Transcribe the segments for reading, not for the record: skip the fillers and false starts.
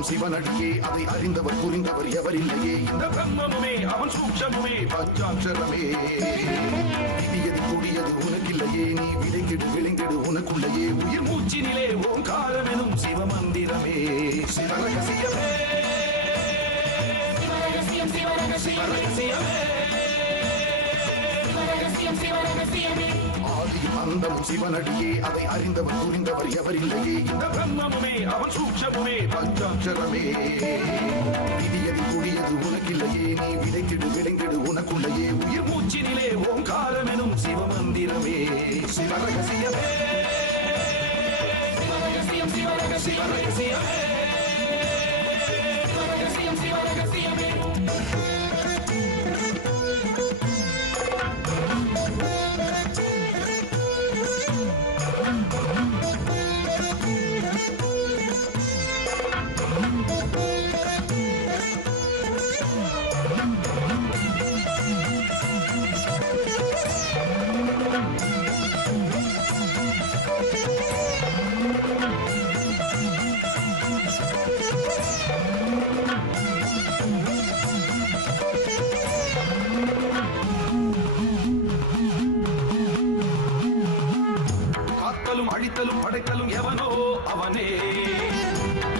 அந்தமும் சிவனடியே அதை அறிந்தவர் புரிந்தவர் எவரில்லையே இந்த பிரம்மமுமே அவன் சூட்சமுமே பஞ்சாட்சரமே விதியது கூடியது உனக்கில்லையே நீ விளைங்கிடு விளைங்கிடு உனக்குள்ளையே உயிர் மூச்சினிலே ஓங்காரமெனும் சிவமந்திரமே சிவரகசியமே சிவரகசியமே ஆதியும் அந்தமும் சிவனடியே அதை அறிந்தவர் புரிந்தவர் எவரில்லையே இந்த பிரம்மமுமே அவன் சூட்சமுமே பஞ்சாட்சரமே விதியது கூடியது உனக்கில்லையே நீ விளைங்கிடு விளைங்கிடு உனக்குள்ளையே உயிர் மூச்சினிலே ஓங்காரமெனும் சிவமந்திரமே சிவரகசியமே சிவரகசியமே அழித்தலும் படைத்தலும் எவனோ அவனே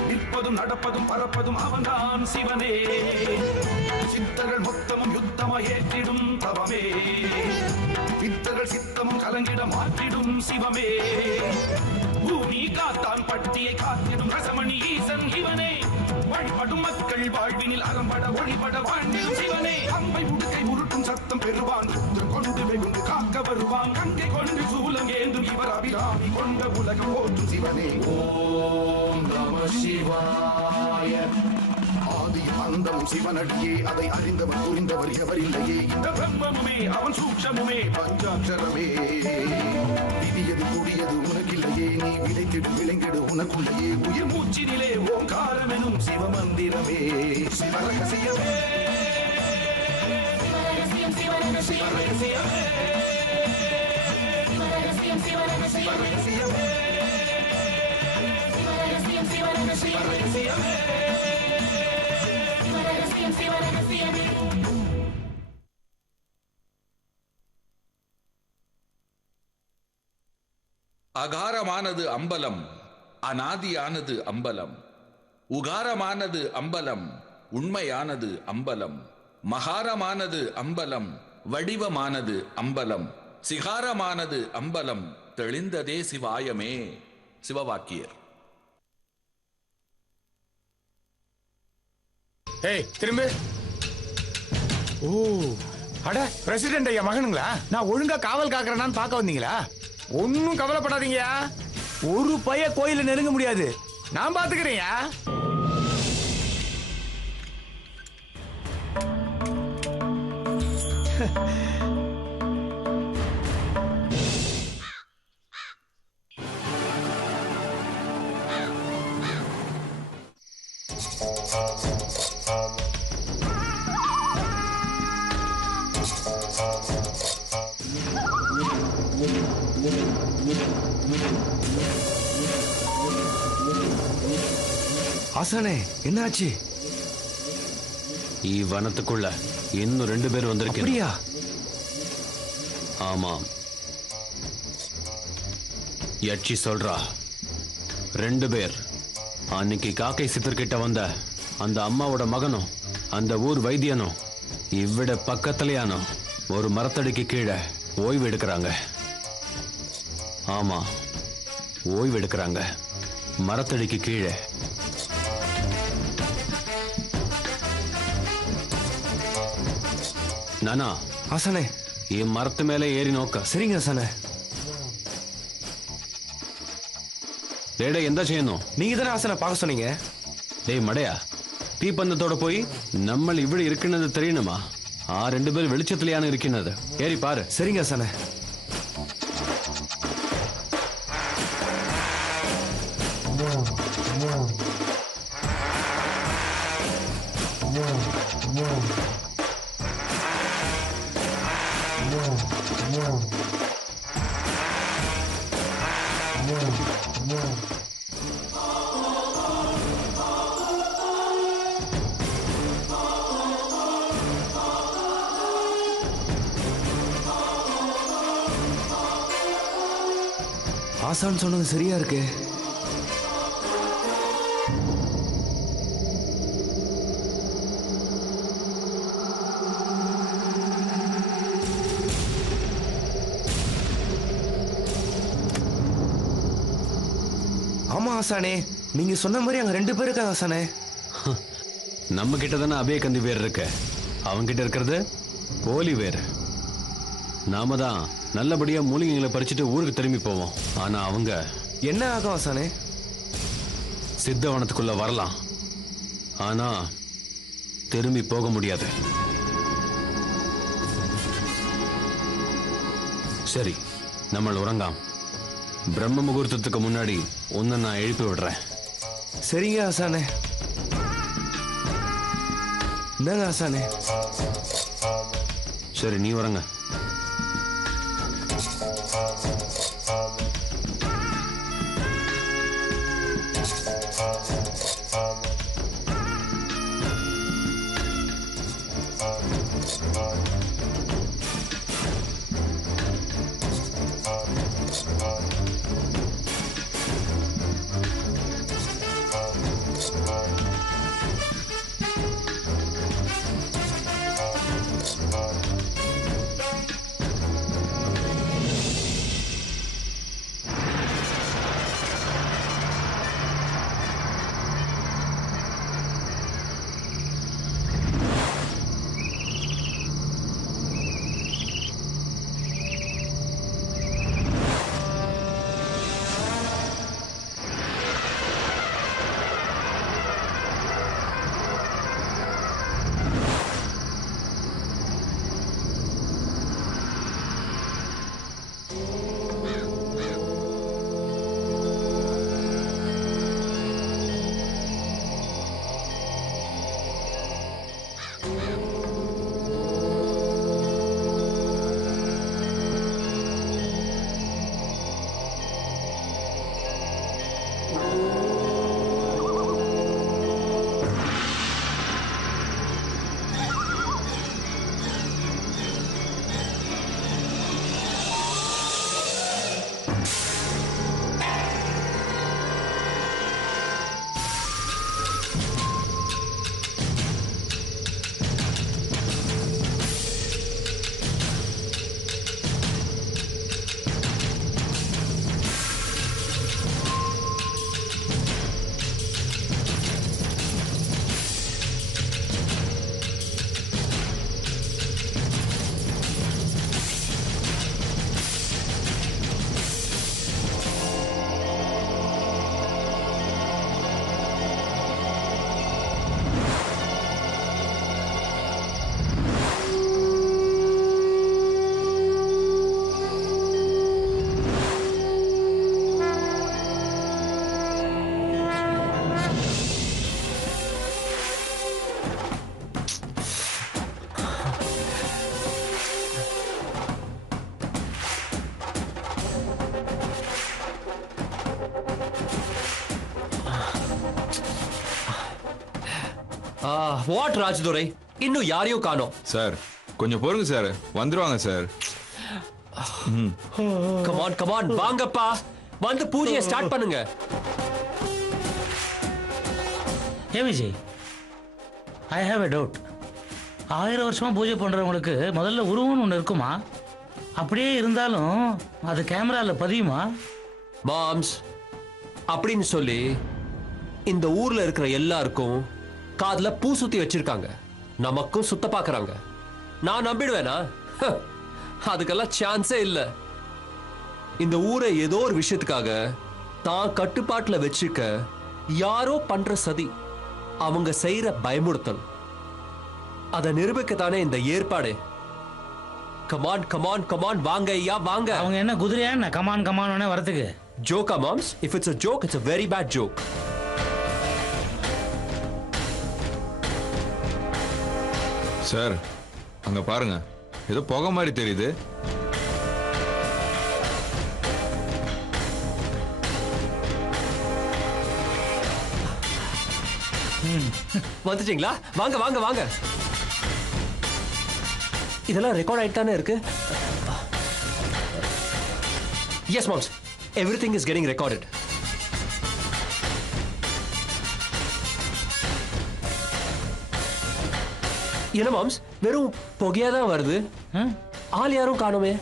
நிற்பதும் நடப்பதும் பறப்பதும் அவன்தான் சிவனே சித்தர்கள் மொத்தமும் யுத்தமாய் ஏற்றிடும் தவமே பித்தர்கள் சித்தமும் கலங்கிட மாற்றிடும் சிவமே பூமி காத்தான் பட்டியை காத்திடும் ரசமணி ஈசன் இவனே வழிபடும் மக்கள் வாழ்வினில் அறம்பட ஒளிபட வாழ்ந்திடும் சிவனே அம்பை முடுக்கை உருட்டும் சத்தம் பெறுவான் கொண்டு வெகுண்டு காக்க வருவான் கங்கை கொண்டு சூலம் ஏந்தும் இவர் அபிராமி கொண்ட உலகம் போற்றும் சிவனே ஓம் நம சிவாய ஆதியும் அந்தமும் சிவனடியே அதை அறிந்தவர் புரிந்தவர் எவரில்லையே இந்த பிரம்மமுமே அவன் சூட்சமுமே பஞ்சாட்சரமே விதியது கூடியது உனக்கில்லையே நீ விளைங்கிடு விளைங்கிடு உனக்குள்ளையே உயிர் மூச்சினிலே ஓங்காரமெனும் சிவமந்திரமே சிவரகசியமே சிவரகசியமே சிவரகசியமே சிவரகசியமே அகாரமானது அம்பலம், அநாதியானது அம்பலம். உகாரமானது அம்பலம், உண்மையானது அம்பலம். மகாரமானது அம்பலம், வடிவமானது அம்பலம். சிகாரமானது அம்பலம், தெளிந்ததே சிவாயமே. சிவவாக்கியர். ஏய் திரும்ப. ஓ அட பிரசிடென்ட் ஐயா மகனுங்களா? நான் ஒழுங்கா காவல் காக்குறேன்னு பார்க்க வந்தீங்களா? ஒன்னும் கவலைப்படாதீங்க, ஒரு பைய கோயில நெருங்க முடியாது, நான் பாத்துக்கிறேன். ஆசானே என்னாச்சு? வனத்துக்குள்ள இன்னும் 2 பேர் வந்திருக்கேன். அப்படியா? ஆமாம். யட்சி சொல்றா 2 பேர் அன்னைக்கு காக்கை சித்தர்கிட்ட வந்த அந்த அம்மாவோட மகனும் அந்த ஊர் வைத்தியனும் இவ்விட பக்கத்துலயானோ ஒரு மரத்தடிக்கு கீழே ஓய்வு எடுக்கிறாங்க. ஆமா, ஓய்வு எடுக்கிறாங்க மரத்தடிக்கு கீழே. நானா ஆசானே மரத்து மேலே ஏறி நோக்க. சரிங்க ஆசானே. டேடே எந்த செய்யணும்? நீங்க தானே ஆசானை பார்க்க சொன்னீங்க. டேய் மடையா, தீப்பந்தத்தோட போய் நம்ம இவ்வளவு இருக்குன்னு தெரியணுமா? 2 பேர் வெளிச்சத்திலேயான இருக்கின்றது. ஏறி பாரு. சரிங்க ஆசானே. ஆசான் சொன்னது சரியா இருக்கு. ஆமா ஆசானே, நீங்க சொன்ன மாதிரி அங்க 2 பேர் இருக்காங்க ஆசானே. நம்ம கிட்ட தானே அபய கந்தி வேர் இருக்கு, அவங்க கிட்ட இருக்கிறது போலி வேர். நாம தான் நல்லபடியா மூலிகைகளை பறிச்சுட்டு ஊருக்கு திரும்பி போவோம். ஆனா அவங்க என்ன ஆகும் ஆசானே? சித்தவனத்துக்குள்ள வரலாம், ஆனா திரும்பி போக முடியாது. சரி, நம்ம உறங்காம். பிரம்ம முகூர்த்தத்துக்கு முன்னாடி உன்னை நான் எழுப்பி விடுறேன். சரிங்க ஆசானே. என்னங்க ஆசானே? சரி, நீ உறங்க. வாட் ராஜதுரை, இன்னும் யாரையும் காணோம். சார் கொஞ்சம் பொறுங்க சார், வந்துருவாங்க சார். கமான் கமான், வாங்கப்பா, வந்து பூஜையை ஸ்டார்ட் பண்ணுங்க. Hey Vijay, I have a doubt. 1000 வருஷமா பூஜை பண்றவங்களுக்கு முதல்ல உருவம்னு ஒன்று இருக்குமா? அப்படியே இருந்தாலும் அது கேமரால பதியுமா? மாம்ஸ் அப்படின்னு சொல்லி இந்த ஊர்ல இருக்கிற எல்லாருக்கும் காதுல பூ சுத்தி வச்சிருக்காங்க, நமக்கும் சுத்த பாக்குறாங்க. நான் நம்பிடுவேனா? அதுக்கெல்லாம் சான்ஸே இல்ல. இந்த ஊரை ஏதோ ஒரு விஷயத்துக்காக தான் கட்டுப்பாட்டுல வச்சிருக்க யாரோ பண்ற சதி, அவங்க செய்யற பயமுறுத்தல், அதை நிரூபிக்கத்தானே இந்த ஏற்பாடு. கமான் கமான் கமான், வாங்க ஐயா வாங்க. அவங்க என்ன குதிரையா என்ன கமான் கமான் வரதுக்கு? ஜோக்கா மாம்ஸ்? If it's a joke, it's a very bad joke. Sir அங்க பாருங்க, ஏதோ புகை மாதிரி தெரியுது. வந்துட்டீங்களா? வாங்க வாங்க வாங்க. இதெல்லாம் ரெக்கார்ட் ஆயிட்டு தானே இருக்கு. எஸ் மாம்ஸ், everything is getting recorded. என்ன மாம்ஸ் வெறும் புகையா தான் வருது, ஆள் யாரும் காணுமே.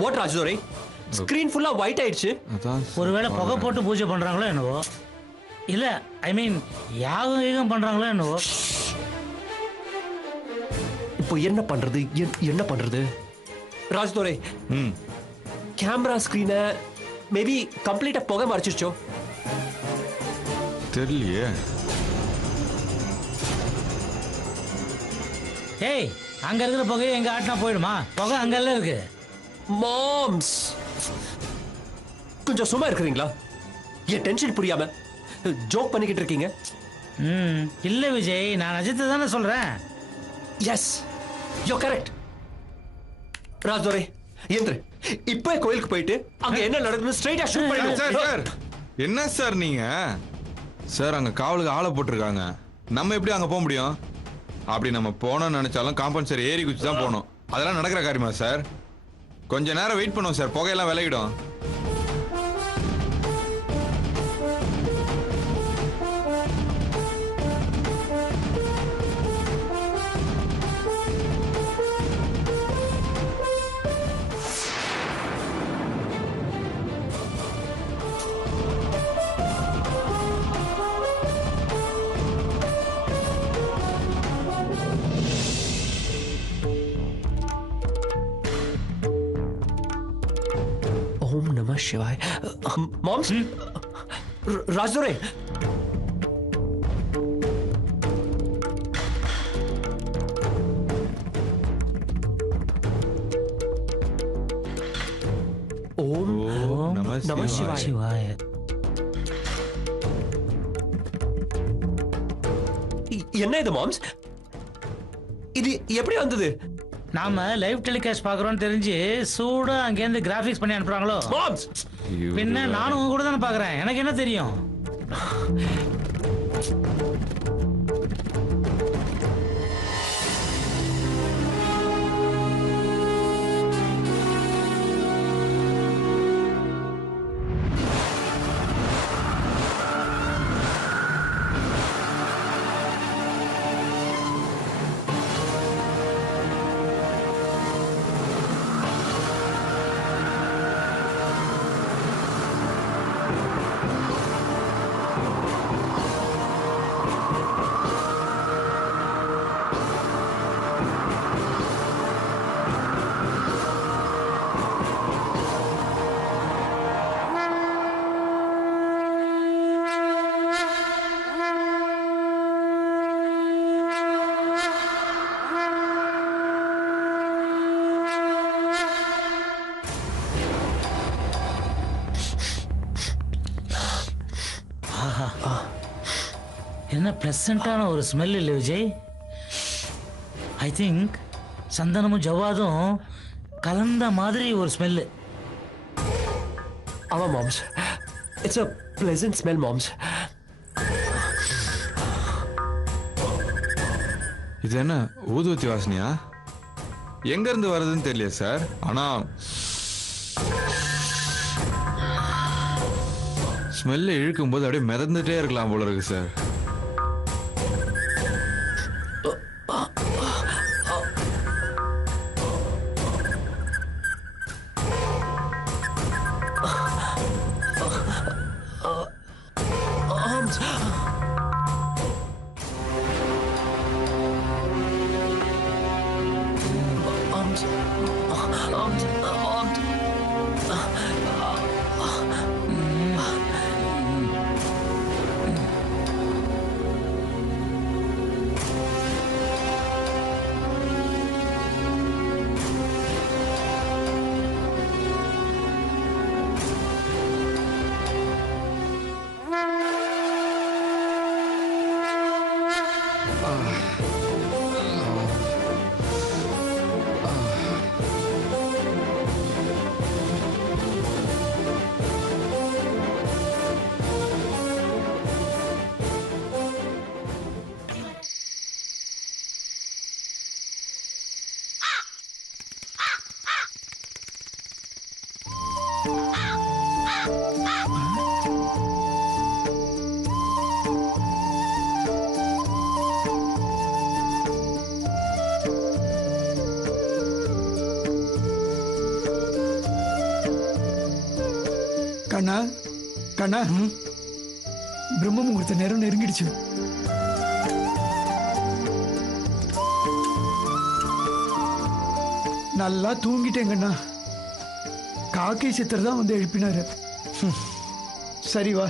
வாட் ராஜதுரை, ஸ்கிரீன் ஃபுல்லா ஒயிட் ஆயிடுச்சு. ஒருவேளை புகை போட்டு பூஜை பண்றாங்களோ என்னவோ, இல்ல ஐ மீன் யாகம் பண்றாங்களோ என்னவோ. இப்போ என்ன பண்றது, என்ன பண்றது ராஜதுரை? கேமரா ஸ்கிரீனை மேபி கம்ப்ளீட்டா புகை மறைச்சிருச்சோ தெரியலையே. ஏய், அங்க இருக்கிற புகையை எங்க ஆட்டினா போயிடுமா? புகை அங்கெல்லாம் இருக்கு. மாம்ஸ் கொஞ்சம் சும்மா இருக்கிறீங்களா? ஏன் டென்ஷன் புரியாம ஜோக் பண்ணிக்கிட்டு இருக்கீங்க? இல்ல விஜய், நான் அஜித் தானே சொல்றேன். Yes, you correct. ராஜதுரை ஏந்திரு, இப்போ கோயிலுக்கு போயிட்டு அங்க என்ன நடக்குதுன்னு ஸ்ட்ரைட்டா ஷூட் பண்ணிடுவோம். சார் சார் என்ன சார் நீங்க? சார் அங்க காவலுக்கு ஆளை போட்டிருக்காங்க, நம்ம எப்படி அங்க போக முடியும்? அப்படி நம்ம போனோம்னு நினைச்சாலும் காம்பன்சரி ஏறி குச்சி தான் போகணும். அதெல்லாம் நடக்கிற காரியமா சார்? கொஞ்ச நேரம் வெயிட் பண்ணுவோம் சார், புகையெல்லாம் விலகிடும். ஓம் நம சிவாய். மாம்ஸ், ராஜதுரை ஓம் நம சிவாய். என்ன இது மாம்ஸ்? இது எப்படி வந்தது? நாம லைவ் டெலிகாஸ்ட் பாக்குறோம்னு தெரிஞ்சு சூடா அங்கேருந்து கிராபிக்ஸ் பண்ணி அனுப்புறாங்களோ. பின்ன நானும் உங்க கூட தானே பாக்குறேன், எனக்கு என்ன தெரியும்? என்ன பிளசண்டான ஒரு ஸ்மெல் இல்லை விஜய்? ஐ திங்க் சந்தனமும் ஜவ்வாதும் கலந்த மாதிரி ஒரு ஸ்மெல்லு. ஆமா moms, it's a pleasant smell moms. இது என்ன ஊதுவத்தி வாசனையா? எங்க இருந்து வருதுன்னு தெரியல சார், ஆனா ஸ்மெல்ல இழுக்கும் போது அப்படியே மிதந்துட்டே இருக்கலாம் போல இருக்கு சார். கண்ணா கண்ணா பிரம்ம முகூர்த்த நேரம் நெருங்கிடுச்சு. நல்லா தூங்கிட்டேன் கண்ணா. காக்கை சித்தர் தான் வந்து எழுப்பினாரு. சரி வா,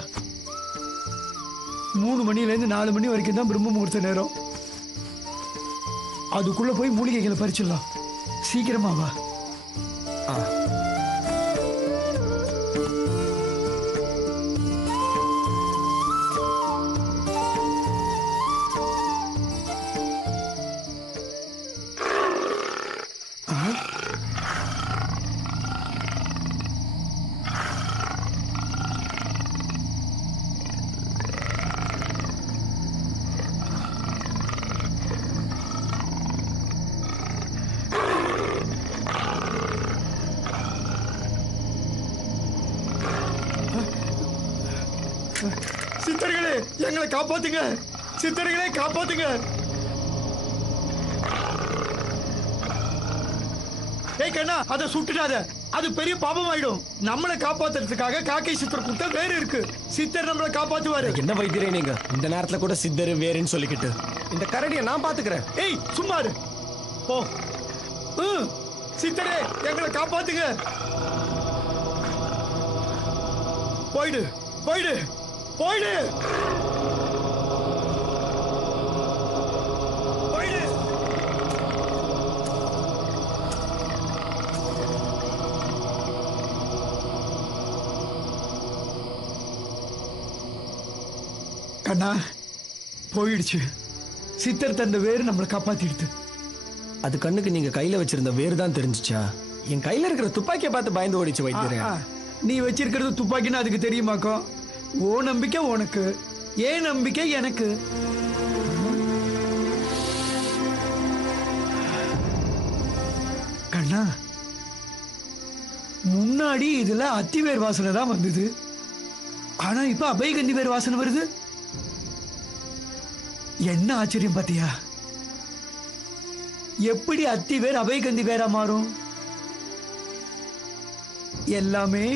3 மணிலேருந்து 4 மணி வரைக்கும் தான் பிரம்ம முகூர்த்த நேரம். அதுக்குள்ள போய் மூலிகைகளை பறிச்சிடலாம். சீக்கிரமா வா. சித்தர்களே எங்களை காப்பாத்துங்க, சித்தர்களே காப்பாத்துங்க. ஏய் கண்ணா, அதை சுட்டுடாத, அது பெரிய பாபம் ஆயிடும். நம்மளை காப்பாத்துறதுக்காக காக்கை சித்தர் கூட்ட வேறு இருக்கு. சித்தர் நம்மளை காப்பாத்துவாரு. என்ன வைத்தியரே நீங்க இந்த நேரத்துல கூட சித்தர் வேறுன்னு சொல்லிக்கிட்டு? இந்த கரடியை நான் பாத்துக்கிறேன். ஏய் சும்மா இரு. போ. சித்தரே எங்களை காப்பாத்துங்க. போயிடு போயிடு போயிடு போயிடு. கண்ணா போயிடுச்சு. சித்தர் தந்த வேறு நம்மளை காப்பாத்திடுது. அது கண்ணுக்கு நீங்க கையில வச்சிருந்த வேறு தான் தெரிஞ்சுச்சா? என் கையில இருக்கிற துப்பாக்கியை பார்த்து பயந்து ஓடிச்சு வைத்தியரே. நீ வச்சிருக்கிறது துப்பாக்கின்னு அதுக்கு தெரியுமாக்கும்? ஓ நம்பிக்கை உனக்கு, ஏன் நம்பிக்கை எனக்கு. கண்ணா முன்னாடி இதுல அத்திவேர் வாசனை தான் வந்தது, ஆனா இப்ப அபயகந்தி வேர் வாசனை வருது. என்ன ஆச்சரியம் பாத்தியா? எப்படி அத்தி வேர் அபயகந்தி வேரா மாறும்? எல்லாமே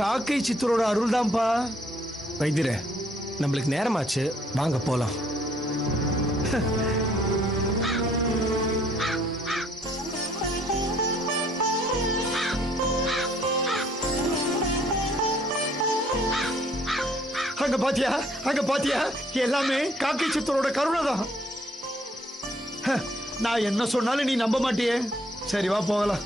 காக்கை சித்தரோட அருள் தான்ப்பா. வைத்தியரே நம்மளுக்கு நேரமாச்சு, வாங்க போலாம். அங்க பாத்தியா, அங்க பாத்தியா, எல்லாமே காக்கை சித்தரோட கருணை தான். நான் என்ன சொன்னாலும் நீ நம்ப மாட்டியே. சரி வா போகலாம்.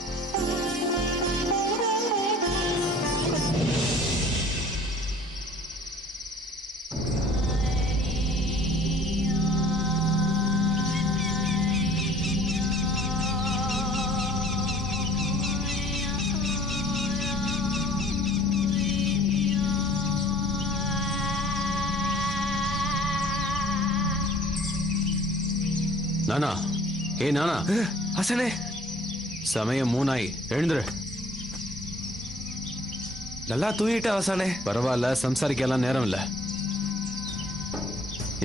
நானா, ஏ நானா. ஹசனே சமயம் 3 ஆயி, எழுந்துரு. நல்லா தூங்கிட்ட ஹசனே. பரவாயில்ல, சம்சாரிக்கலாம் நேரம் இல்ல.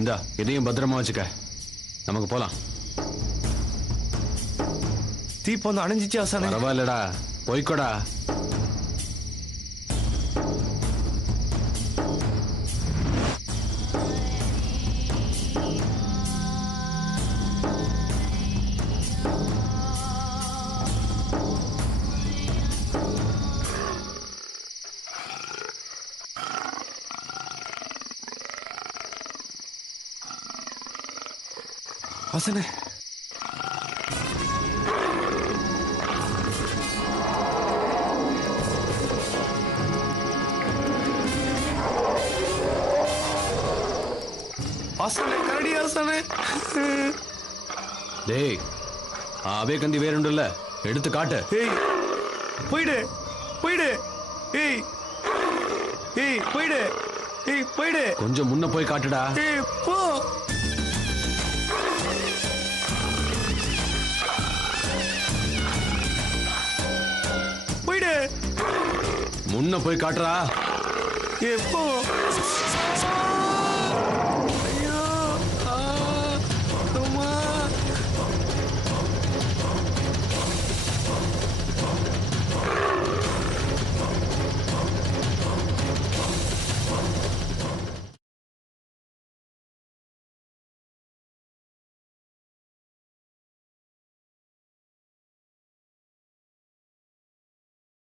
இந்தா இதையும் பத்திரமா வச்சுக்க, நமக்கு போலாம். தீப்பந்தம் அணைஞ்சிச்சு ஹசனே. பரவாயில்லடா, போய்க்கோடா. ஹசனே ஹசனே கரடி ஹசனே. டேய், அபயகந்தி வேறுண்டுல்ல, எடுத்து காட்டு. ஏய் போயிடு போயிடு. ஏய் ஏய் போயிடு. ஏய் போயிடு. கொஞ்சம் முன்ன போய் காட்டுடா. ஏய் போ. போயிடு. முன்ன போய் காட்டுறா. எப்போ